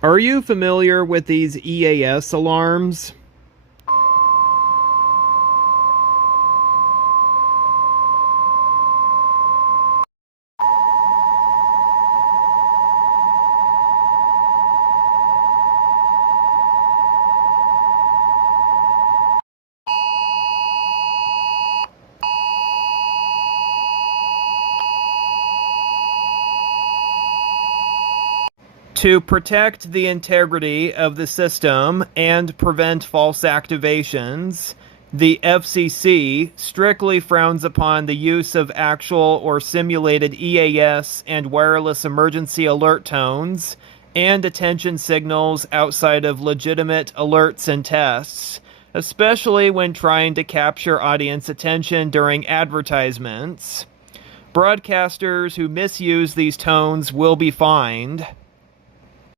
Are you familiar with these EAS alarms? To protect the integrity of the system and prevent false activations, the FCC strictly frowns upon the use of actual or simulated EAS and wireless emergency alert tones and attention signals outside of legitimate alerts and tests, especially when trying to capture audience attention during advertisements. Broadcasters who misuse these tones will be fined.